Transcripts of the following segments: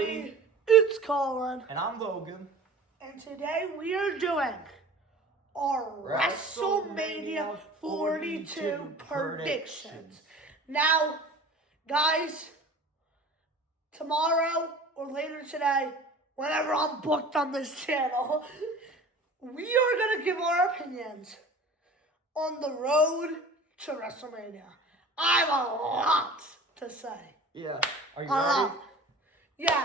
everybody. It's Colin. And I'm Logan. And today we are doing our WrestleMania 42 predictions. Now, guys, tomorrow or later today, whenever I'm booked on this channel, we are going to give our opinions on the road to WrestleMania. I have a lot to say. Yeah. Are you ready? Yeah.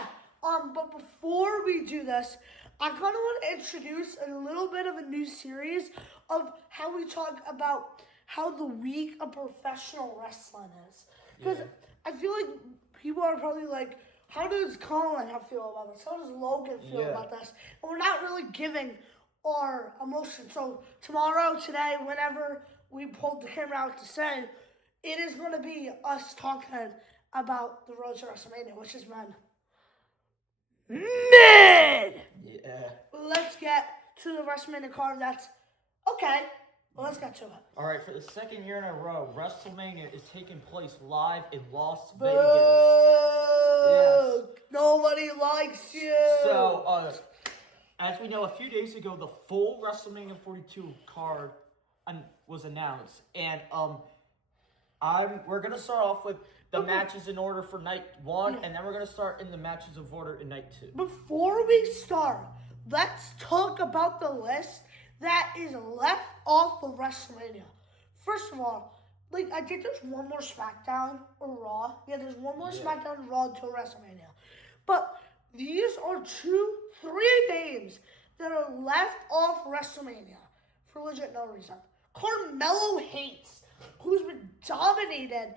But before we do this, I kind of want to introduce a little bit of a new series of how we talk about how the week of professional wrestling is. Because I feel like people are probably like, how does Colin feel about this? How does Logan feel about this? And we're not really giving our emotions. So tomorrow, today, whenever we pulled the camera out to say, it is going to be us talking about the road to WrestleMania, which has been mid. Yeah. Let's get to the WrestleMania card. That's okay. Well, let's get to it. All right. For the second year in a row, WrestleMania is taking place live in Las Boo! Vegas. Yes. Nobody likes you. So, as we know, a few days ago, the full WrestleMania 42 card was announced, and we're gonna start off with the matches in order for night one, and then we're going to start in the matches of order in night two. Before we start, let's talk about the list that is left off of WrestleMania. First of all, I think there's one more SmackDown or Raw. Yeah, there's one more SmackDown and Raw until WrestleMania. But these are 3 names that are left off WrestleMania for legit no reason. Carmelo Hayes, who's been dominated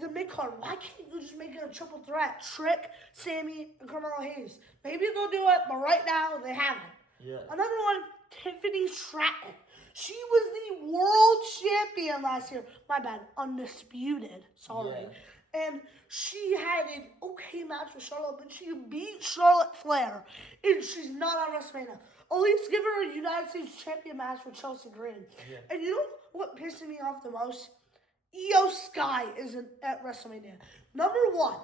the mid-card. Why can't you just make it a triple threat? Trick, Sammy, and Carmelo Hayes. Maybe they'll do it, but right now they haven't. Yeah. Another one, Tiffany Stratton. She was the world champion last year. My bad, undisputed. Sorry. Yeah. And she had an okay match with Charlotte, but she beat Charlotte Flair, and she's not on WrestleMania. At least give her a United States champion match with Chelsea Green. Yeah. And you know what pissed me off the most? Io Sky isn't at WrestleMania. Number 1,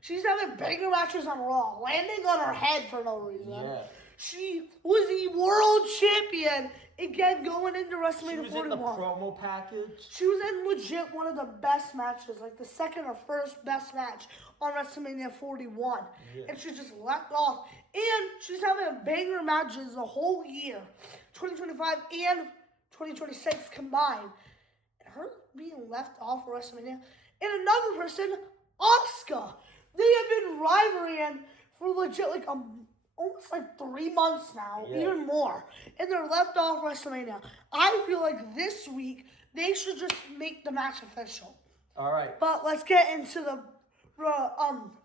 she's having banger matches on Raw, landing on her head for no reason. Yeah. She was the world champion again going into WrestleMania 41. She was in the promo package. She was in legit one of the best matches, like the second or first best match on WrestleMania 41. Yeah. And she just left off. And she's having banger matches the whole year, 2025 and 2026 combined. Her being left off of WrestleMania. And another person, Asuka. They have been rivaling for legit almost 3 months now, even more. And they're left off WrestleMania. I feel like this week they should just make the match official. All right. But let's get into the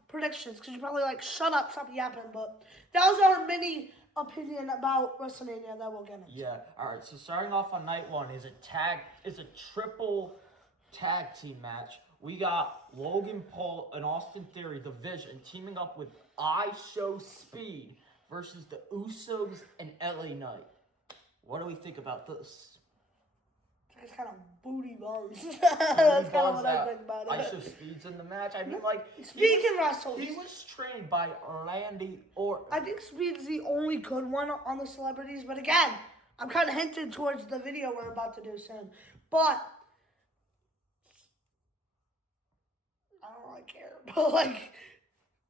predictions, because you're probably like, shut up, stop yapping. But that was our mini opinion about WrestleMania that we'll get into. Yeah. All right. So starting off on night one is a triple tag team match. We got Logan Paul and Austin Theory, the Vision, teaming up with I Show Speed versus the Usos and LA Knight. What do we think about this? It's kind of booty bums. That's kind of what I think about it. I Show Speed's in the match. I mean, Speed can wrestle. He was trained by Randy Orton. I think Speed's the only good one on the celebrities. But again, I'm kind of hinting towards the video we're about to do soon. But I don't really care. But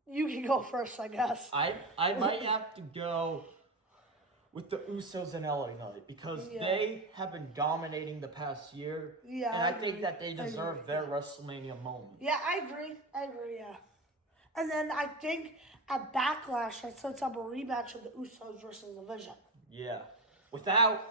you can go first, I guess. I might have to go with the Usos and LA Knight, because they have been dominating the past year. Yeah, and I think that they deserve their WrestleMania moment. Yeah, I agree, yeah. And then I think at Backlash, that sets up a rematch of the Usos versus the Vision. Yeah. Without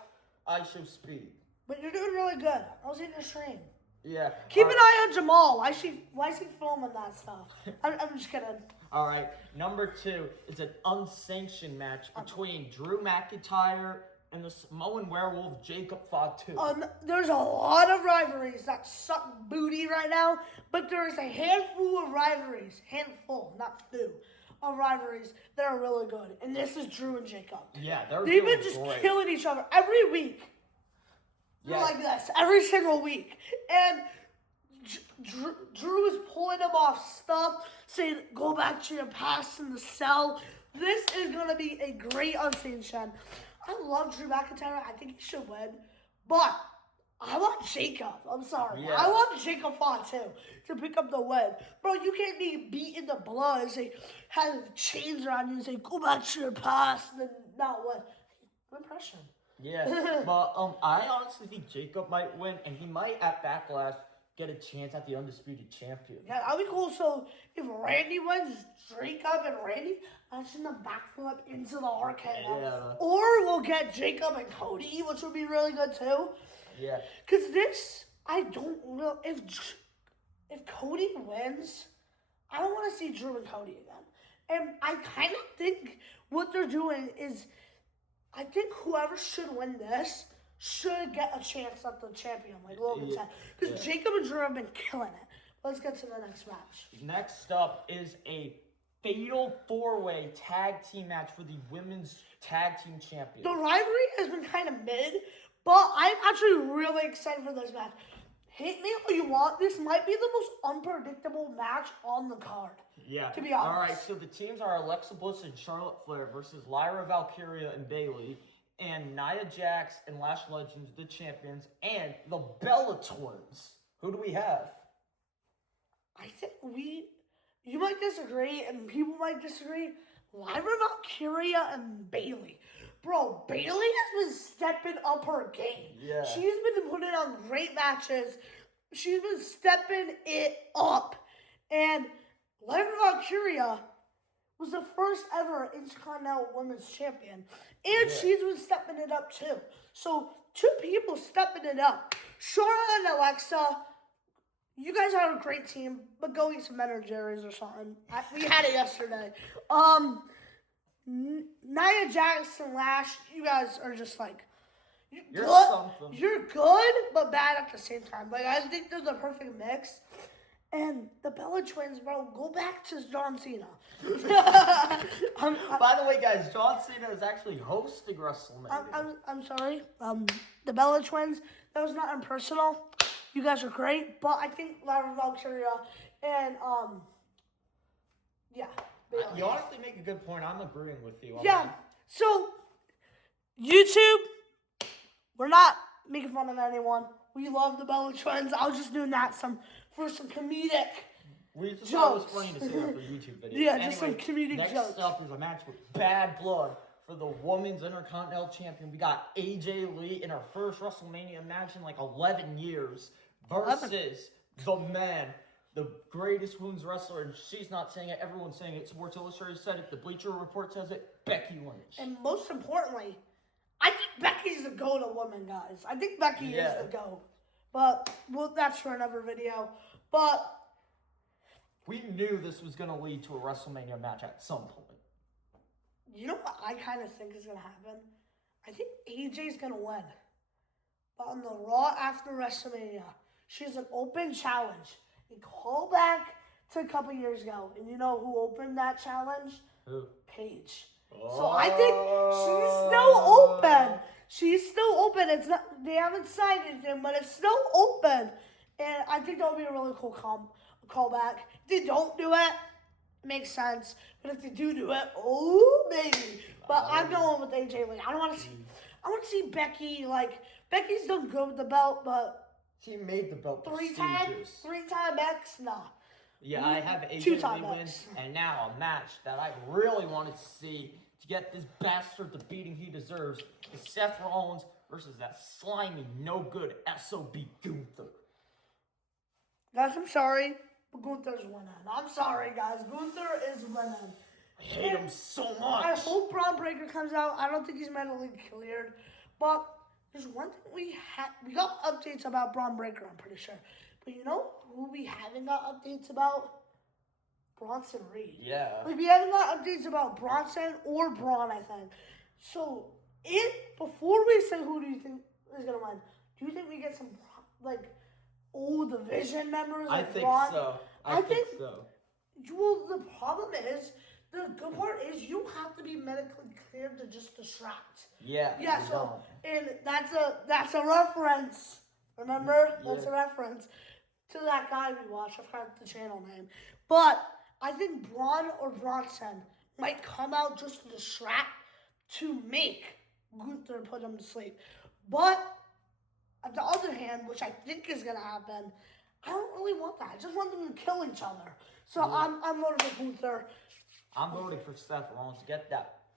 I Show Speed. But you're doing really good. I was in your stream. Yeah. Keep an eye on Jamal. Why is he filming that stuff? I'm just kidding. All right. Number 2 is an unsanctioned match between Drew McIntyre and the Samoan Werewolf Jacob Fatu. There's a lot of rivalries that suck booty right now, but there is a handful of rivalries, not few, of rivalries that are really good. And this is Drew and Jacob. Yeah, they've been just killing each other every week. Like this, every single week. And Drew is pulling him off stuff, saying, go back to your past in the cell. This is going to be a great unseen Shen. I love Drew McIntyre. I think he should win. But I want Jacob. I'm sorry. Yeah. I want Jacob Font, too, to pick up the win. Bro, you can't be beating the blood and say, have chains around you and say, go back to your past and then not win. Good impression. Yeah, but I honestly think Jacob might win, and he might at Backlash get a chance at the undisputed champion. Yeah, that'd be cool. So if Randy wins, Jacob and Randy, that's in the backflip into the RKO. Yeah. Or we'll get Jacob and Cody, which would be really good too. Yeah. Because this, I don't know if Cody wins, I don't want to see Drew and Cody again. And I kind of think what they're doing is, I think whoever should win this should get a chance at the champion, like Logan said. Because Jacob and Drew have been killing it. Let's get to the next match. Next up is a fatal four-way tag team match for the women's tag team champion. The rivalry has been kind of mid, but I'm actually really excited for this match. Hate me all you want. This might be the most unpredictable match on the card. Yeah. To be honest. All right, so the teams are Alexa Bliss and Charlotte Flair versus Lyra Valkyria and Bayley, and Nia Jax and Lash Legends, the champions, and the Bella Twins. Who do we have? I think you might disagree, and people might disagree. Lyra Valkyria and Bayley. Bro, Bayley has been stepping up her game. Yeah. She's been putting on great matches. She's been stepping it up. And Lyra Valkyria was the first ever Intercontinental Women's Champion. And she's been stepping it up too. So, two people stepping it up. Charlotte and Alexa, you guys are a great team, but go eat some Ben & Jerry's or something. We had it yesterday. Nia Jax and Lash, you guys are just like, You're good. something. You're good, but bad at the same time. Like, I think they're the perfect mix. And the Bella Twins, bro, go back to John Cena. By the way, guys, John Cena is actually hosting WrestleMania. I'm sorry. The Bella Twins, that was not impersonal. You guys are great, but I think Lyra Valkyria and Bayley. You honestly make a good point. I'm agreeing with you. Yeah. So YouTube, we're not making fun of anyone. We love the Bella Twins. I was just doing that for some comedic. We just jokes. thought it was funny to say that for YouTube videos. Yeah, just some comedic next jokes. up is a match with Bad Blood for the Women's Intercontinental Champion. We got AJ Lee in her first WrestleMania match in like 11 years versus the man, the greatest women's wrestler, and she's not saying it, everyone's saying it. Sports Illustrated said it, the Bleacher Report says it, Becky Lynch. And most importantly, I think Becky's the go-to woman, guys. I think Becky is the go. But that's for another video. But we knew this was going to lead to a WrestleMania match at some point. You know what I kind of think is going to happen? I think AJ's going to win. But on the Raw after WrestleMania, she has an open challenge. A call back to a couple years ago. And you know who opened that challenge? Who? Paige. So I think she's still open. She's still open. It's not. They haven't signed anything, but it's still open. And I think that would be a really cool callback. If they don't do it, it makes sense. But if they do it, oh baby. But I'm going with AJ Lee. I want to see Becky. Like, Becky's done good with the belt, but she made the belt three-time X? Nah. Yeah, I have AJ Two-time Lee win, and now a match that I really wanted to see to get this bastard the beating he deserves is Seth Rollins versus that slimy, no good SOB Gunther. Guys, I'm sorry, but Gunther's winning. I'm sorry, guys. Gunther is winning. I hate him so much. I hope Braun Breaker comes out. I don't think he's mentally cleared, but there's one thing we got updates about Braun Breaker, I'm pretty sure. But you know who we haven't got updates about? Bronson Reed. Yeah. Like, we haven't got updates about Bronson or Braun, I think. So, before we say who do you think is going to win, do you think we get some, like, old division members? I like think Braun? so. I think so. Well, the problem is, the good part is you have to be medically cleared to just distract. Yeah. Yeah, so, and that's a reference. Remember? Yeah. That's a reference. to that guy we watched. I forgot the channel name. But I think Braun or Bronson might come out just to distract to make Gunther put him to sleep. But on the other hand, which I think is going to happen, I don't really want that. I just want them to kill each other. So I'm voting for Gunther. I'm voting for Seth Rollins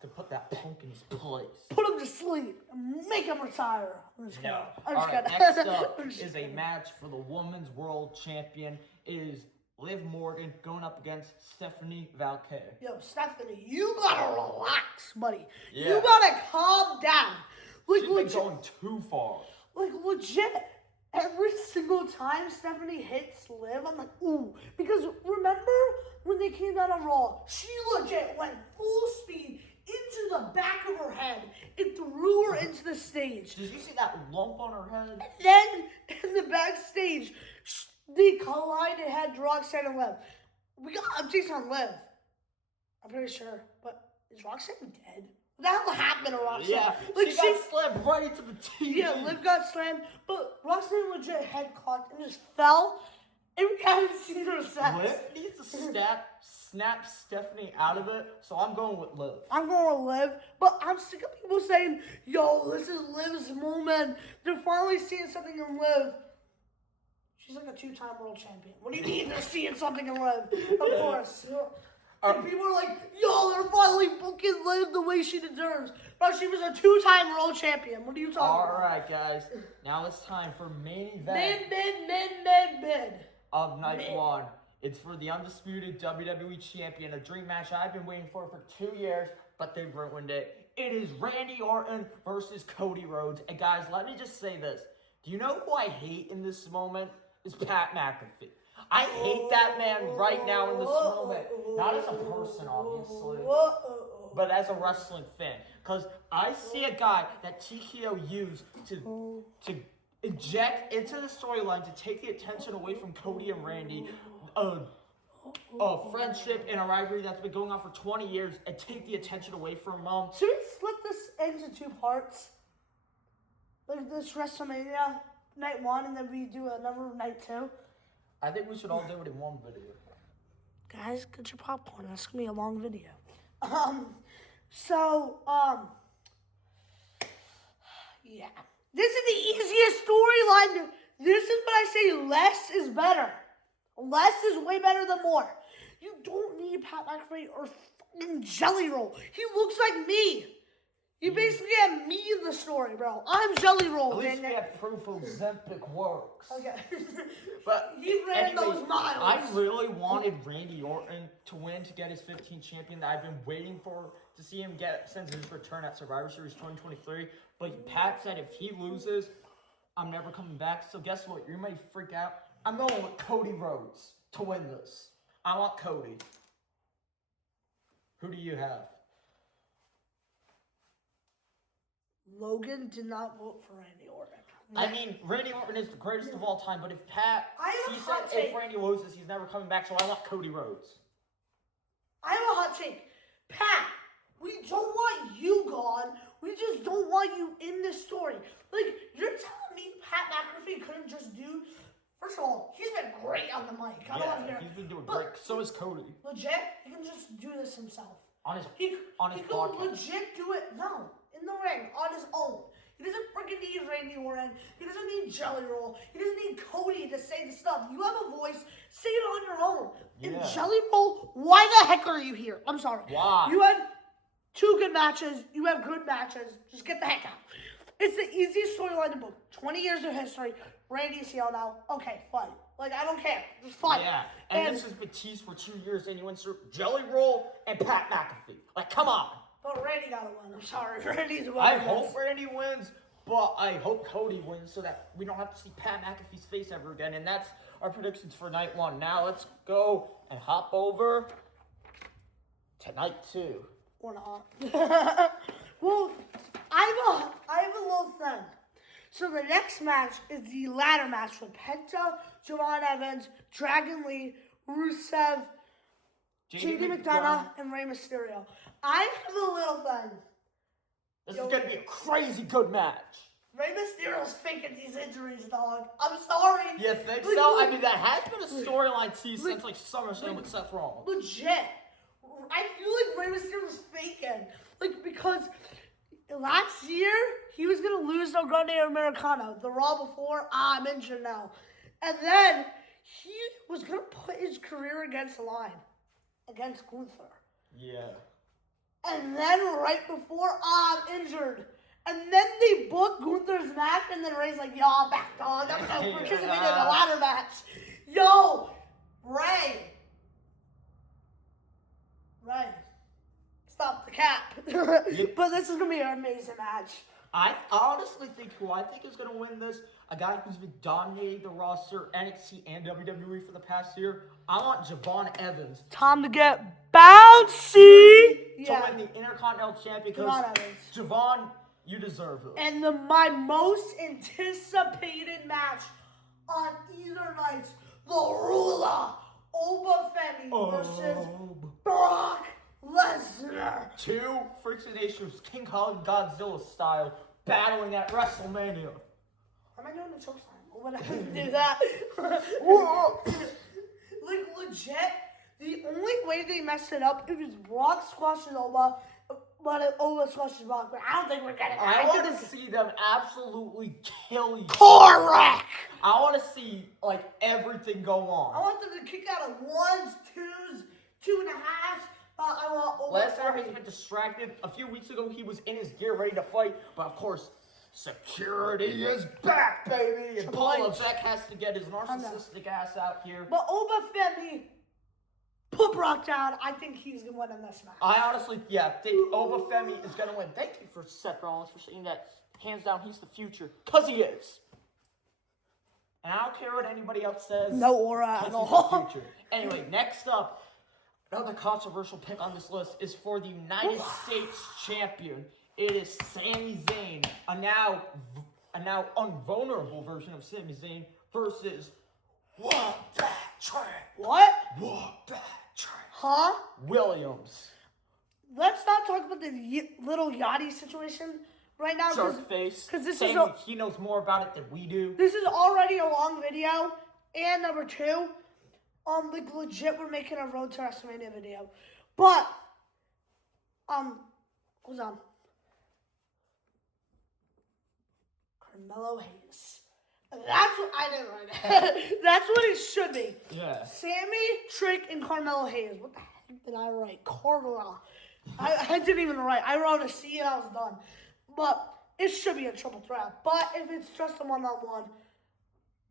to put that punk in his place. Put him to sleep and make him retire. I'm just kidding. No. I'm All just right, kidding. next up is a match for the Women's World Champion. It is Liv Morgan going up against Stephanie Valkyrie. Yo, Stephanie, you gotta relax, buddy. Yeah. You gotta calm down. Like, She's been going too far. Like, legit, every single time Stephanie hits Liv, I'm like, ooh. Because remember when they came down on Raw, she legit went full speed into the back of her head and threw her into the stage. Did you see that lump on her head? And then, in the backstage, they collided head, Roxanne and Liv. We got updates on Liv. I'm pretty sure. But is Roxanne dead? What the hell happened to Roxanne? Yeah, like she got slammed right into the TV. Yeah, Liv got slammed, but Roxanne legit head caught and just fell, and we haven't seen her since. Liv needs to snap Stephanie out of it, so I'm going with Liv. I'm going with Liv, but I'm sick of people saying, yo, this is Liv's moment. They're finally seeing something in Liv. She's like a 2-time world champion. What do you mean they're seeing something in Liv? Of course. And people are like, yo, they're finally booking Liv the way she deserves. But she was a 2-time world champion. What are you talking about? All right, guys. Now it's time for main event Mid. of night one. It's for the undisputed WWE champion, a dream match I've been waiting for 2 years, but they ruined it. It is Randy Orton versus Cody Rhodes. And guys, let me just say this. Do you know who I hate in this moment? It's Pat McAfee. I hate that man right now in this moment. Not as a person, obviously, but as a wrestling fan. Because I see a guy that TKO used to inject into the storyline to take the attention away from Cody and Randy. A friendship and a rivalry that's been going on for 20 years and take the attention away from them. Should we split this into 2 parts? Like this WrestleMania night 1 and then we do another night 2? I think we should all do it in one video. Guys, get your popcorn. It's gonna be a long video. Yeah. This is the easiest storyline. This is what I say, less is better. Less is way better than more. You don't need Pat McAfee or fucking Jelly Roll. He looks like me. You basically have me in the story, bro. I'm Jelly Roll. At least we have proof Ozempic works. Okay. But he ran those miles. I really wanted Randy Orton to win to get his 15th champion that I've been waiting for to see him get since his return at Survivor Series 2023. But Pat said if he loses, I'm never coming back. So guess what? You may freak out. I'm going with Cody Rhodes to win this. I want Cody. Who do you have? Logan did not vote for Randy Orton. I mean, Randy Orton is the greatest of all time, but if Randy loses, he's never coming back, so I want Cody Rhodes. I have a hot take. Pat, we don't want you gone. We just don't want you in this story. Like, you're telling me Pat McAfee couldn't just do... First of all, he's been great on the mic. I don't want to hear. He's been doing great. So is Cody. Legit, he can just do this himself. On his he podcast. Could legit do it, in the ring, on his own. He doesn't freaking need Randy Orton. He doesn't need Jelly Roll. He doesn't need Cody to say the stuff. You have a voice. Say it on your own. And Jelly Roll, why the heck are you here? I'm sorry. Why? You had 2 good matches. You have good matches. Just get the heck out. It's the easiest storyline in the book. 20 years of history. Randy's here now. Okay, fine. Like, I don't care. Just fine. Yeah, and this is Batiste for 2 years, and he went through Jelly Roll and Pat McAfee. Like, come on. But Randy got to win. I'm sorry. Randy's winning. I hope Randy wins, but I hope Cody wins so that we don't have to see Pat McAfee's face ever again. And that's our predictions for night 1. Now let's go and hop over to night 2. Or not. Well, I have a little thing. So the next match is the ladder match with Penta, Javon Evans, Dragon Lee, Rusev, JD McDonough, and Rey Mysterio. I have a little thing. This is going to be a crazy good match. Rey Mysterio's faking these injuries, dog. I'm sorry. You think so? I mean, that has been a storyline since like SummerSlam with Seth Rollins. Legit. I feel like Rey Mysterio's faking. Like, because last year, he was going to lose to Grande Americano. The Raw before, I'm injured now. And then, he was going to put his career against the line. Against Gunther. Yeah. And then right before, I'm injured. And then they booked Gunther's match, and then Ray's like, yo, I'm back, dog. I'm going to participate in the ladder match. Yo, Ray. Stop the cap. But this is going to be an amazing match. I honestly think who I think is going to win this, a guy who's been dominating the roster, NXT and WWE for the past year, I want Javon Evans. Time to get bouncy. To win the Intercontinental Champion because Javon, you deserve it. And my most anticipated match on either nights, the ruler, Oba Femi versus Brock Lesnar. Two Freaks of Nations, King Kong Godzilla style, battling at WrestleMania. Am I doing the choke slam? What I have to do that? Like, legit, the only way they messed it up, it was Brock squashes Oba, but Oba squashes Brock. But I don't think we're getting that. I want to see them absolutely kill each other. Correct! I want to see, like, everything go on. I want them to kick out of 1s, 2s, 2.5s. I want Oba. Lesnar has been distracted. A few weeks ago, he was in his gear ready to fight, but of course, security is back, baby! And Paul Levesque has to get his narcissistic ass out here. But Oba Femi put Brock down. I think he's going to win in this match. I honestly, think Oba Femi is going to win. Thank you for Seth Rollins for saying that. Hands down, he's the future. Because he is. And I don't care what anybody else says. No aura at all. He's the future. Anyway, next up, another controversial pick on this list is for the United States champion. It is Sami Zayn, a now unvulnerable version of Sami Zayn versus What That Train. What? What That Train. Huh? Williams. Let's not talk about the little Yachty situation right now. Shark face. Because this saying is he knows more about it than we do. This is already a long video. And number two, like legit, we're making a Road to WrestleMania video. But, what's on? Carmelo Hayes. That's what I didn't write. That's what it should be. Yeah. Sammy, Trick, and Carmelo Hayes. What the heck did I write? Carmelo. I didn't even write. I wrote a C and I was done. But it should be a triple threat. But if it's just a one-on-one,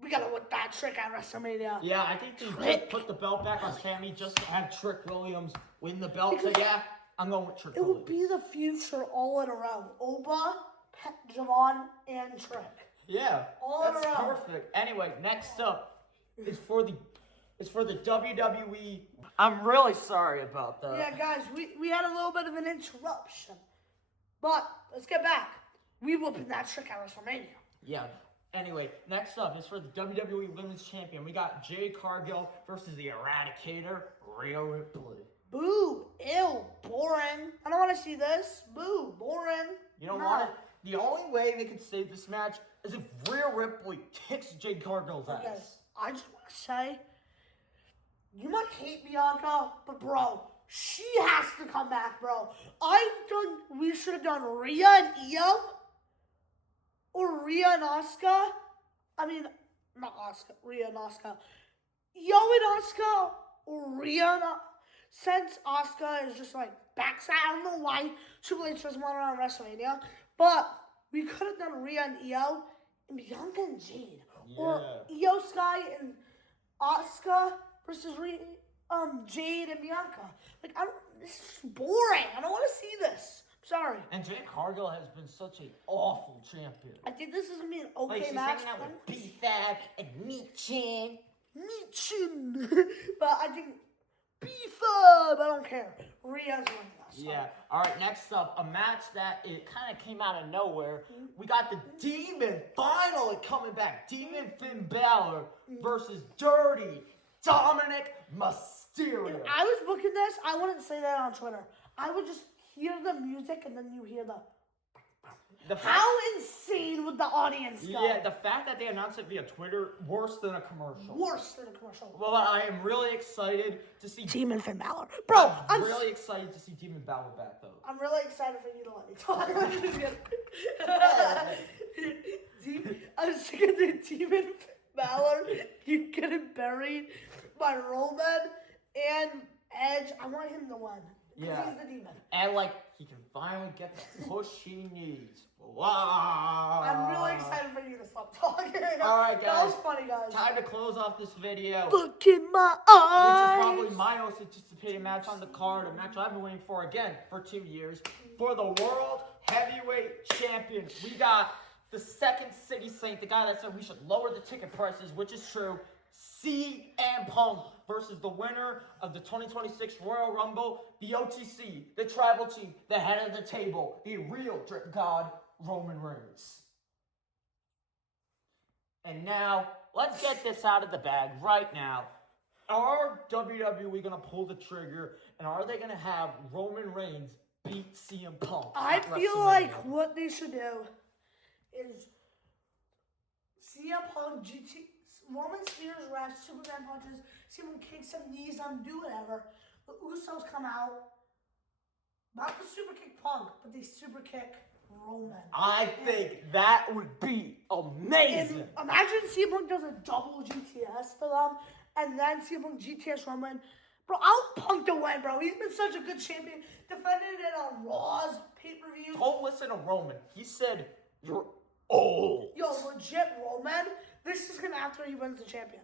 we gotta whip that Trick at WrestleMania. Yeah, I think they just put the belt back on Sammy just to have Trick Williams win the belt. So yeah, I'm going with Trick Williams. It would be the future all in a row. Oba, Javon, and Trick. Yeah, all that's in a row. Perfect. Anyway, next up is for the WWE. I'm really sorry about that. Yeah, guys, we had a little bit of an interruption. But let's get back. We whooping that Trick at WrestleMania. Yeah. Anyway, next up is for the WWE Women's Champion. We got Jade Cargill versus the Eradicator, Rhea Ripley. Boo. Ew. Boring. I don't want to see this. Boo. Boring. You don't want it? The only way they can save this match is if Rhea Ripley kicks Jade Cargill's ass. Okay. I just want to say, you might hate Bianca, but bro, she has to come back, bro. We should have done Rhea and Io. Or Rhea and Asuka. I mean, not Asuka. Rhea and Asuka. Io and Asuka. Or Rhea and since Asuka is just like backside. I don't know why Triple H doesn't want her on WrestleMania. But we could have done Rhea and Io and Bianca and Jade. Yeah. Or Io Sky and Asuka versus Jade and Bianca. Like, this is boring. I don't want to see this. Sorry. And Jade Cargill has been such an awful champion. I think this is going to be an okay she's match. She's hanging out with B-Fab and Michin. But I think B-Fab, I don't care. Rhea's winning us. Yeah. All right, next up, a match that it kind of came out of nowhere. We got the Demon finally coming back. Demon Finn Balor versus Dirty Dominic Mysterio. If I was booking this, I wouldn't say that on Twitter. I would just hear the music and then you hear the How insane would the audience go? Yeah, the fact that they announced it via Twitter, worse than a commercial. Worse than a commercial. Well, I am really excited to see Demon Finn Balor. Bro, I'm really excited to see Demon Balor back, though. I'm really excited for you to let me talk. I'm sick of the Demon Finn Balor keep getting buried by Roman and Edge. I want him to win. Because he's the demon. And, like, he can finally get the push he needs. Wow. I'm really excited for you to stop talking. All right, guys. That was funny, guys. Time to close off this video. Look in my eyes. Which is probably my most anticipated match on the card. A match I've been waiting for, again, for 2 years. For the World Heavyweight Champion. We got the second City Saint, the guy that said we should lower the ticket prices, which is true. CM Punk versus the winner of the 2026 Royal Rumble, the OTC, the Tribal Chief, the head of the table, the real Drip God, Roman Reigns. And now, let's get this out of the bag right now. Are WWE going to pull the trigger, and are they going to have Roman Reigns beat CM Punk? I feel like what they should do is CM Punk Roman spears, refs, Superman punches, CM Punk kicks some knees on, do whatever. The Usos come out, not the super kick Punk, but they super kick Roman. I think that would be amazing. And imagine CM Punk does a double GTS to them, and then CM Punk GTS Roman. Bro, I want Punk to win, bro. He's been such a good champion. Defended it on Raw's pay-per-view. Don't listen to Roman. He said, you're old. Yo, legit Roman. This is him after he wins the champion.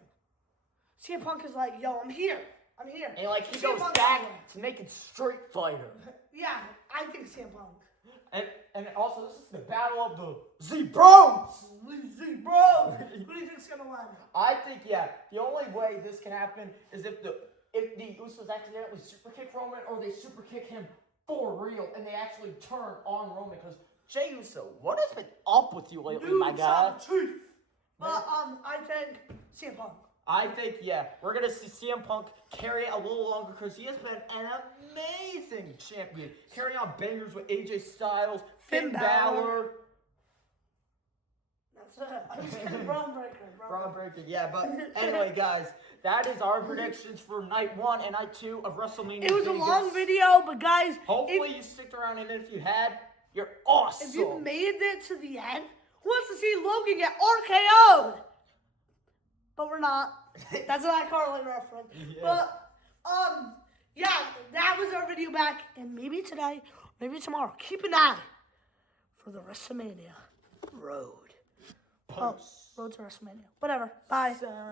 CM Punk is like, yo, I'm here. I'm here. And like he CM goes Punk back to making Street Fighter. Yeah, I think CM Punk. And also, this is the battle of the Z-Bros. Bro, who do you think's gonna win? I think, yeah, the only way this can happen is if the Usos accidentally super kick Roman, or they super kick him for real and they actually turn on Roman. Because Jey Uso, what has been up with you lately, my guy? But I think CM Punk. I think, yeah, we're going to see CM Punk carry it a little longer because he has been an amazing champion. Carrying on bangers with AJ Styles, Finn Balor. That's it. I'm just kidding. Braun Breaker. Braun Breaker, yeah. But anyway, guys, that is our predictions for night 1 and night 2 of WrestleMania Vegas. It was a long video, but guys, hopefully you sticked around, and if you had, you're awesome. If you made it to the end, who wants to see Logan get RKO'd? But we're not. That's an iCarly reference. Yeah. But, yeah, that was our video back. And maybe today, maybe tomorrow, keep an eye for the WrestleMania Road. Post. Road to WrestleMania. Whatever. Bye.